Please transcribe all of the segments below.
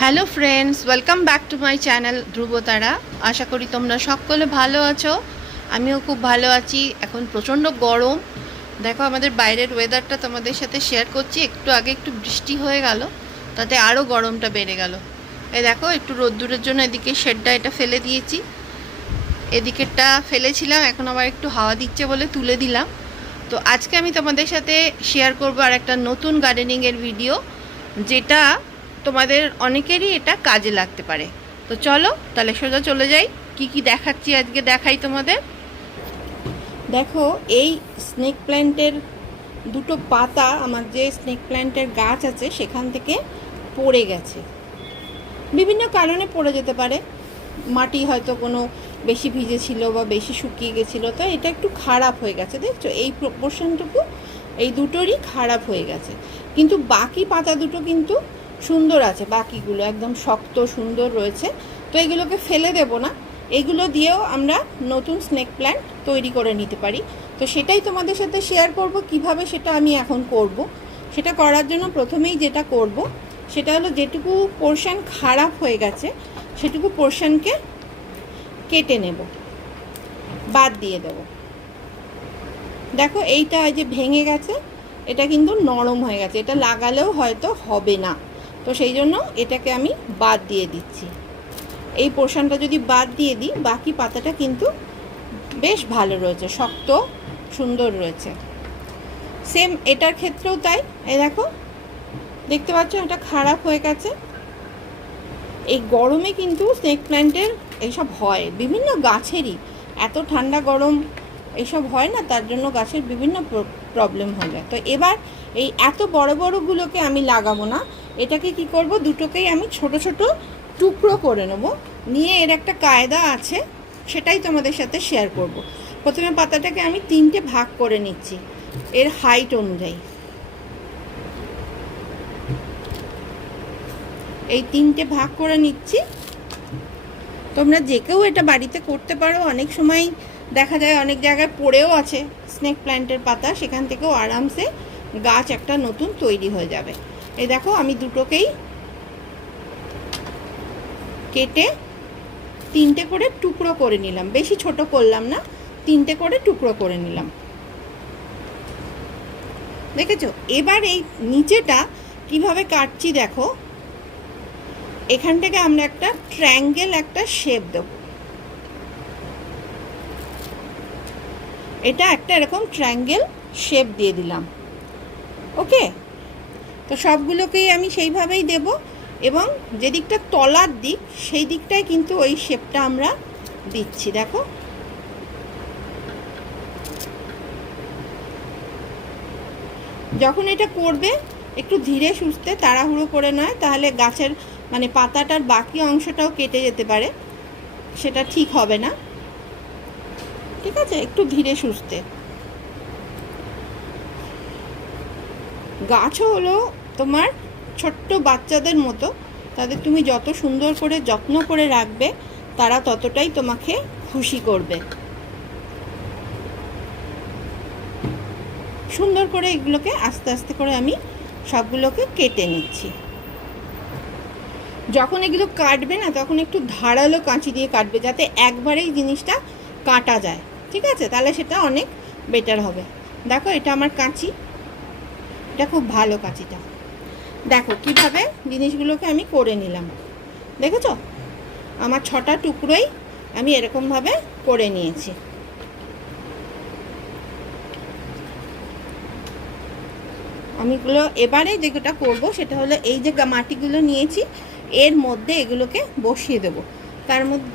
Hello friends, welcome back to my channel Dhrubatara. আশা করি তোমরা সকলে ভালো আছো। আমিও খুব ভালো আছি। এখন প্রচণ্ড গরম। দেখো আমাদের বাইরের ওয়েদারটা তোমাদের সাথে শেয়ার করছি। একটু আগে একটু বৃষ্টি হয়ে গেল, তাতে আরও গরমটা বেড়ে গেল। এই দেখো একটু রোদ্দুরের জন্য এদিকে শেডটা এটা ফেলে দিয়েছি, এদিকেরটা ফেলেছিলাম, এখন আবার একটু হাওয়া দিচ্ছে বলে তুলে দিলাম। তো আজকে আমি তোমাদের সাথে শেয়ার করবো আর একটা নতুন গার্ডেনিংয়ের ভিডিও, যেটা তোমাদের অনেকেরই এটা কাজে লাগতে পারে। তো চলো তাহলে সোজা চলে যাই। কি কি দেখাচ্ছি আজকে দেখাই তোমাদের। দেখো এই স্নেক প্ল্যান্টের দুটো পাতা, আমার যে স্নেক প্ল্যান্টের গাছ আছে সেখান থেকে পড়ে গেছে। বিভিন্ন কারণে পড়ে যেতে পারে, মাটি হয়তো কোনো বেশি ভিজে ছিল বা বেশি শুকিয়ে গেছিলো, তো এটা একটু খারাপ হয়ে গেছে। দেখছো এই প্রপোর্শনটুকু এই দুটোরই খারাপ হয়ে গেছে, কিন্তু বাকি পাতা দুটো কিন্তু সুন্দর আছে, বাকিগুলো একদম শক্ত সুন্দর রয়েছে। তো এগুলোকে ফেলে দেব না, এগুলো দিয়েও আমরা নতুন স্নেক প্ল্যান্ট তৈরি করে নিতে পারি। তো সেটাই তোমাদের সাথে শেয়ার করব, কিভাবে সেটা আমি এখন করব। সেটা করার জন্য প্রথমেই যেটা করব সেটা হলো, যেটুকু পোর্শন খারাপ হয়ে গেছে সেটুকু পোর্শনকে কেটে নেব, বাদ দিয়ে দেব। দেখো এইটা যে ভেঙে গেছে, এটা কিন্তু নরম হয়ে গেছে, এটা লাগালেও হয়তো হবে না। তো সেই জন্য এটাকে আমি বাদ দিয়ে দিচ্ছি। এই পোর্শনটা যদি বাদ দিয়ে দিই, বাকি পাতাটা কিন্তু বেশ ভালো রয়েছে, শক্ত সুন্দর রয়েছে। সেম এটার ক্ষেত্রেও তাই। এই দেখো দেখতে পাচ্ছ এটা খারাপ হয়ে গেছে। এই গরমে কিন্তু স্নেক প্ল্যান্টের এইসব হয়, বিভিন্ন গাছেরই এত ঠান্ডা গরম এইসব হয় না, তার জন্য গাছের বিভিন্ন প্রবলেম হয়ে যায়। তো এবার এই এত বড় বড়গুলোকে আমি লাগাবো না, এটাকে কি করব, দুটোকেই আমি ছোট ছোট টুকরো করে নেব। নিয়ে এর একটা কায়দা আছে, সেটাই তোমাদের সাথে শেয়ার করব। প্রথমে পাতাটাকে আমি 3টে ভাগ করে নিচ্ছি এর হাইট অনুযায়ী। এই 3টে ভাগ করে নিচ্ছি। তোমরা যে কেউ এটা বাড়িতে করতে পারো। অনেক সময় দেখা যায় অনেক জায়গায় পড়েও আছে স্নেক প্ল্যান্টের পাতা, সেখান থেকেও আরামসে গাছ একটা নতুন তৈরি হয়ে যাবে। এই দেখো আমি দুটোকেই কেটে 3টে করে টুকরো করে নিলাম, বেশি ছোট করলাম না, 3টে করে টুকরো করে নিলাম। দেখেছো? এবার এই নিচেটা কিভাবে কাটছি দেখো। এখান থেকে আমরা একটা ট্রায়াঙ্গেল একটা শেপ দেব। এটা একটা এরকম ট্রায়াঙ্গেল শেপ দিয়ে দিলাম। ওকে, তো সবগুলোকেই আমি সেইভাবেই দেব, এবং যে দিকটা তলার দিক সেই দিকটায় কিন্তু ওই শেপটা আমরা দিচ্ছি। দেখো যখন এটা করবে একটু ধীরে সুস্থে, তাড়াহুড়ো করে নয়, তাহলে গাছের মানে পাতাটার বাকি অংশটাও কেটে যেতে পারে, সেটা ঠিক হবে না। ঠিক আছে, একটু ধীরে সুস্থে। গাছও হলো তোমার ছোট্ট বাচ্চাদের মতো, তাদের তুমি যত সুন্দর করে যত্ন করে রাখবে, তারা ততটাই তোমাকে খুশি করবে। সুন্দর করে এগুলোকে আস্তে আস্তে করে আমি সবগুলোকে কেটে নিচ্ছি। যখন এগুলো কাটবে না, তখন একটু ধারালো কাঁচি দিয়ে কাটবে, যাতে একবারেই জিনিসটা কাটা যায়। ঠিক আছে, তাহলে সেটা অনেক বেটার হবে। দেখো এটা আমার কাঁচি, এটা খুব ভালো কাঁচিটা। দেখো কিভাবে জিনিসগুলোকে আমি করে নিলাম। দেখেছো আমার 6টা টুকরোই আমি এরকমভাবে করে নিয়েছি। আমিগুলো এবারে যেটা করবো সেটা হলো, এই যে মাটিগুলো নিয়েছি এর মধ্যে এগুলোকে বসিয়ে দেবো। তার মধ্যে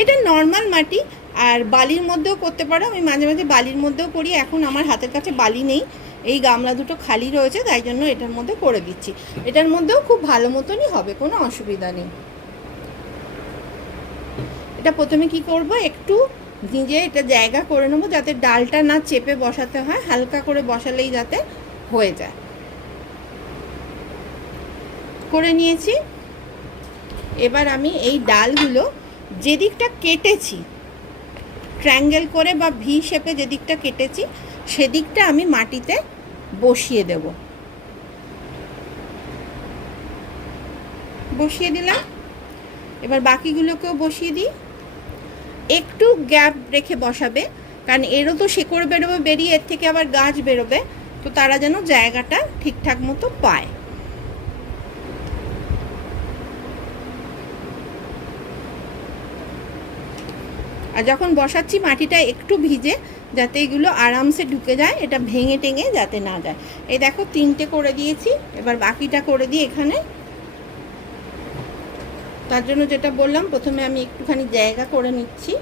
এটা নর্মাল মাটি, আর বালির মধ্যেও করতে পারো। আমি মাঝে মাঝে বালির মধ্যেও করি, এখন আমার হাতের কাছে বালি নেই, এই গামলা দুটো খালি রয়েছে, তাই জন্য এটার মধ্যে করে দিচ্ছি। এটার মধ্যেও খুব ভালো মতনই হবে, কোনো অসুবিধা নেই। এটা প্রথমে কি করব, একটু নিজে এটা জায়গা করে নেবো, যাতে ডালটা না চেপে বসাতে হয়, হালকা করে বসালেই যাতে হয়ে যায়। করে নিয়েছি। এবার আমি এই ডালগুলো যে দিকটা কেটেছি ট্রায়াঙ্গেল করে বা ভি শেপে, যে দিকটা কেটেছি সেদিকটা আমি মাটিতে বসিয়ে দেব। বসিয়ে দিলাম। এবার বাকিগুলোকেও বসিয়ে দিই। একটু গ্যাপ রেখে বসাবে, কারণ এরও তো শেকড় বেরোবে, বেরিয়ে এর থেকে আবার গাছ বেরোবে, তো তারা যেন জায়গাটা ঠিকঠাক মতো পায়। আর যখন বসাচ্ছি মাটিটা একটু ভিজে, যাতে এগুলো আরামসে ঢুকে যায়, এটা ভেঙে টেঙে যাতে না যায়। এই দেখো 3টে করে দিয়েছি, এবার বাকিটা করে দিই এখানে। তার জন্য যেটা বললাম, প্রথমে আমি একটুখানি জায়গা করে নিচ্ছি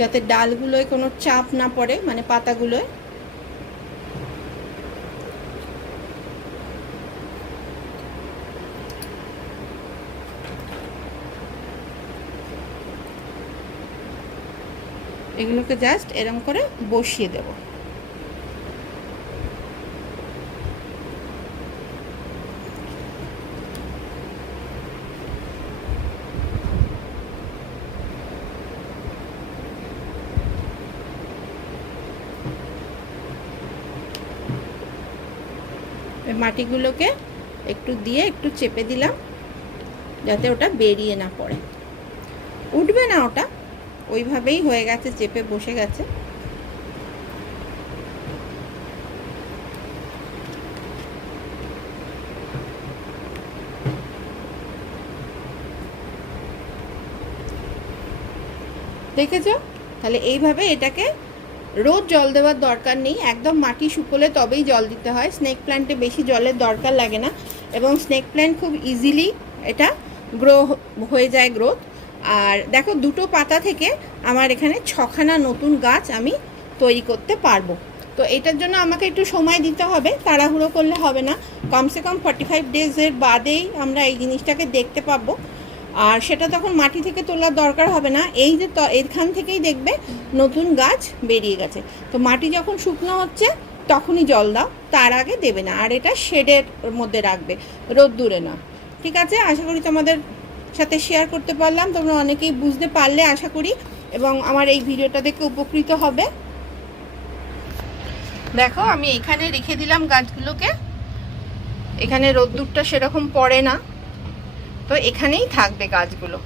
যাতে ডালগুলোয় কোনো চাপ না পড়ে, মানে পাতাগুলোয়। এগুলোকে জাস্ট এরম করে বসিয়ে দেব। মাটিগুলোকে একটু দিয়ে একটু চেপে দিলাম যাতে ওটা বেরিয়ে না পড়ে। উঠবে না, ওটা ওইভাবেই হয়ে গেছে, চেপে বসে গেছে। দেখেছো? তাহলে এইভাবে এটাকে রোজ জল দেওয়ার দরকার নেই, একদম মাটি শুকোলে তবেই জল দিতে হয়। স্নেক প্ল্যান্টে বেশি জলের দরকার লাগে না, এবং স্নেক প্ল্যান্ট খুব ইজিলি এটা গ্রো হয়ে যায়, গ্রোথ। আর দেখো, 2টো পাতা থেকে আমার এখানে 6খানা নতুন গাছ আমি তৈরি করতে পারবো। তো এটার জন্য আমাকে একটু সময় দিতে হবে, তাড়াহুড়ো করলে হবে না। কমসে কম 45 ডেজের বাদেই আমরা এই জিনিসটাকে দেখতে পাবো। আর সেটা তখন মাটি থেকে তোলার দরকার হবে না, এই যে এখান থেকেই দেখবে নতুন গাছ বেরিয়ে গেছে। তো মাটি যখন শুকনো হচ্ছে তখনই জল দাও, তার আগে দেবে না। আর এটা শেডের মধ্যে রাখবে, রোদ্দুরে না। ঠিক আছে, আশা করি তোমাদের সাথে শেয়ার করতে পারলাম, তোমরা অনেকেই বুঝতে পারলে আশা করি, এবং আমার এই ভিডিওটা দেখে উপকৃত হবে। দেখো, আমি এখানে রেখে দিলাম গাছগুলোকে, এখানে রোদ্দুরটা সেরকম পড়ে না, তো এখানেই থাকবে গাছগুলো।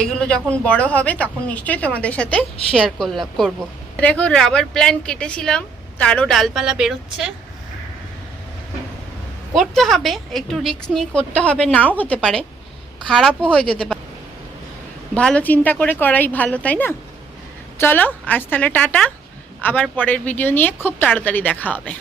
এগুলো যখন বড় হবে তখন নিশ্চয়ই তোমাদের সাথে শেয়ার করব। দেখো, রাবার প্ল্যান্ট কেটেছিলাম, তারও ডালপালা বেরোচ্ছে। করতে হবে, একটু রিস্ক নিয়ে করতে হবে, নাও হতে পারে, খারাপও হয়ে যেতে পারে। ভালো চিন্তা করে করাই ভালো, তাই না? চলো আজ তাহলে টাটা, আবার পরের ভিডিও নিয়ে খুব তাড়াতাড়ি দেখা হবে।